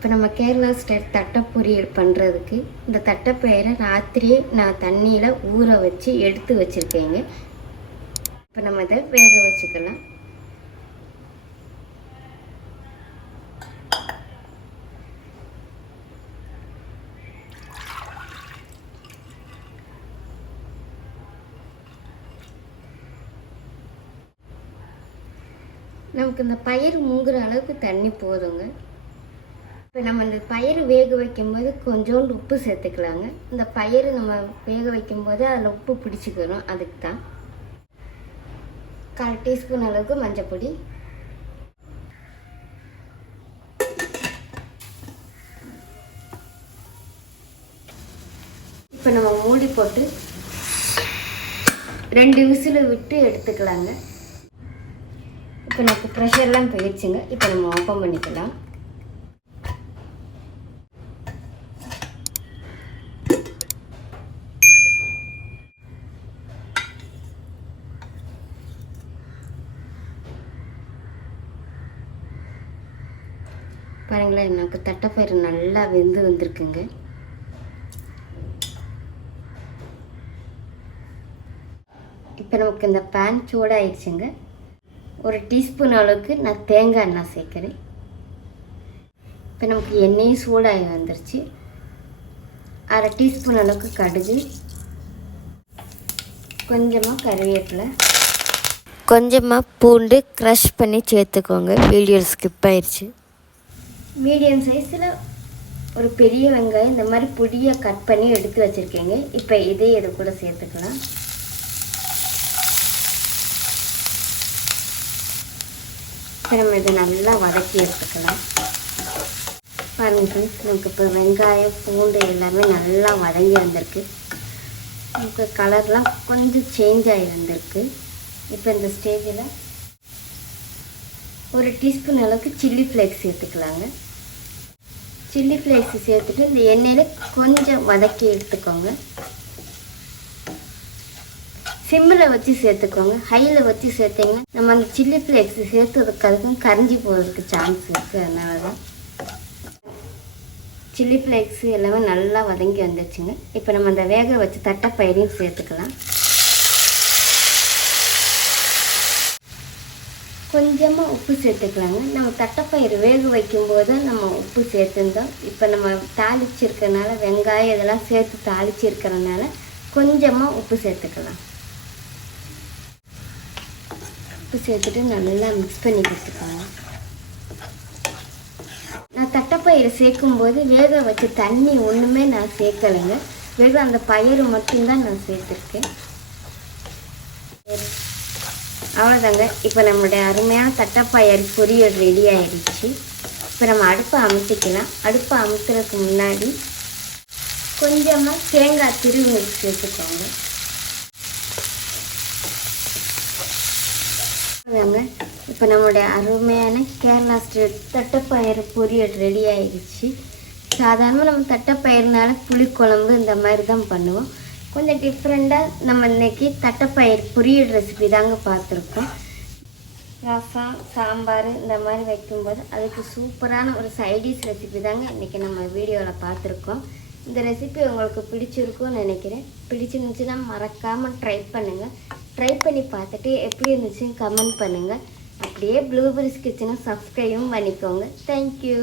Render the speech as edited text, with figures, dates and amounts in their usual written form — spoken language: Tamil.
இப்போ நம்ம கேரளா ஸ்டைல் தட்டை பொரியல் பண்ணுறதுக்கு இந்த தட்டைப்பயிரை ராத்திரியே நான் தண்ணியில் ஊற வச்சு எடுத்து வச்சுருக்கேங்க. இப்போ நம்ம இதை வேக வச்சுக்கலாம். நமக்கு இந்த பயிர் முங்குற அளவுக்கு தண்ணி போதுங்க. இப்போ நம்ம இந்த பயிர் வேக வைக்கும்போது கொஞ்சோண்டு உப்பு சேர்த்துக்கலாங்க. இந்த பயிர் நம்ம வேக வைக்கும்போது அதில் உப்பு பிடிச்சிக்கிறோம். அதுக்கு தான் 1/4 டீஸ்பூன் அளவுக்கு மஞ்சள். இப்போ நம்ம மூடி போட்டு 2 விசில் விட்டு எடுத்துக்கலாங்க. இப்போ நமக்கு ப்ரெஷர்லாம் போயிடுச்சுங்க. இப்போ நம்ம ஓப்பன் பண்ணிக்கலாம். பாருங்களேன், எனக்கு தட்டைப்பயிறு நல்லா வெந்து வந்திருக்குங்க. இப்போ நமக்கு இந்த பேன் சூடாயிடுச்சுங்க. 1 டீஸ்பூன் அளவுக்கு நான் தேங்காய் எண்ணெய் சேர்க்குறேன். இப்போ நமக்கு எண்ணெயும் சூடாகி வந்துருச்சு. 1/2 டீஸ்பூன் அளவுக்கு கடுகு, கொஞ்சமாக கருவேப்பிலை, கொஞ்சமாக பூண்டு க்ரஷ் பண்ணி சேர்த்துக்கோங்க. வீடியோ ஸ்கிப் ஆயிடுச்சு. மீடியம் சைஸில் ஒரு பெரிய வெங்காயம் இந்த மாதிரி பொடியாக கட் பண்ணி எடுத்து வச்சுருக்கேங்க. இப்போ இதே இது கூட சேர்த்துக்கலாம். இப்போ நம்ம இதை நல்லா வதக்கி எடுத்துக்கலாம். பாருங்க, நமக்கு இப்போ வெங்காயம் பூண்டு எல்லாமே நல்லா வதங்கி வந்திருக்கு. நமக்கு கலர்லாம் கொஞ்சம் சேஞ்ச் ஆகி வந்திருக்கு. இப்போ இந்த ஸ்டேஜில் 1 டீஸ்பூன் அளவுக்கு சில்லி ஃப்ளேக்ஸ் சேர்த்துக்கலாங்க. சில்லி ஃப்ளேக்ஸ் சேர்த்துட்டு இந்த எண்ணெயில் கொஞ்சம் வதக்கி எடுத்துக்கோங்க. சிம்மில் வச்சு சேர்த்துக்கோங்க. ஹையில் வச்சு சேர்த்திங்கன்னா நம்ம அந்த சில்லி ஃப்ளேக்ஸ் சேர்த்ததுக்கு அதுக்கும் கரிஞ்சி போகிறதுக்கு சான்ஸ் இருக்குது. அதனால தான் சில்லி ஃப்ளேக்ஸ் எல்லாமே நல்லா வதங்கி வந்துடுச்சுங்க. இப்போ நம்ம அந்த வேக வச்சு தட்டைப்பயிரையும் சேர்த்துக்கலாம். கொஞ்சமாக உப்பு சேர்த்துக்கலாங்க. நம்ம தட்டைப்பயிறு வேக வைக்கும்போது நம்ம உப்பு சேர்த்துருந்தோம். இப்போ நம்ம தாளிச்சிருக்கனால வெங்காயம் இதெல்லாம் சேர்த்து தாளிச்சிருக்கிறனால கொஞ்சமாக உப்பு சேர்த்துக்கலாம். உப்பு சேர்த்துட்டு நல்லா மிக்ஸ் பண்ணி கொடுத்துக்கலாம். நான் தட்டைப்பயிறு சேர்க்கும்போது வேக வச்சு தண்ணி ஒன்றுமே நான் சேர்க்கலைங்க. வெறும் அந்த பயிறு மட்டும்தான் நான் சேர்த்துருக்கேன். அவ்வளோதாங்க. இப்போ நம்மளுடைய அருமையான தட்டைப்பயிறு பொரியல் ரெடி ஆகிடுச்சு. இப்போ நம்ம அடுப்பை அமுத்திக்கலாம். அடுப்பை அமுத்துறதுக்கு முன்னாடி கொஞ்சமாக தேங்காய் திருவி சேர்த்துக்கோங்க. அவ்வளோதாங்க. இப்போ நம்மளுடைய அருமையான கேரளா ஸ்டைல் தட்டைப்பயிறு பொரியல் ரெடி ஆகிடுச்சு. சாதாரணமாக நம்ம தட்டைப்பயிறுனால புளிக்குழம்பு இந்த மாதிரி தான் பண்ணுவோம். கொஞ்சம் டிஃப்ரெண்ட்டாக நம்ம இன்றைக்கி தட்டைப்பயிறு பொரியல் ரெசிபி தாங்க பார்த்துருக்கோம். ரசம் சாம்பார் இந்த மாதிரி வைக்கும்போது அதுக்கு சூப்பரான ஒரு சைடிஷ் ரெசிபி தாங்க இன்றைக்கி நம்ம வீடியோவில் பார்த்துருக்கோம். இந்த ரெசிபி உங்களுக்கு பிடிச்சிருக்கும்னு நினைக்கிறேன். பிடிச்சிருந்துச்சுன்னா மறக்காமல் ட்ரை பண்ணுங்கள். ட்ரை பண்ணி பார்த்துட்டு எப்படி இருந்துச்சுன்னு கமெண்ட் பண்ணுங்கள். அப்படியே ப்ளூபெரிஸ் கிச்சனை சப்ஸ்கிரைபும் பண்ணிக்கோங்க. தேங்க்யூ.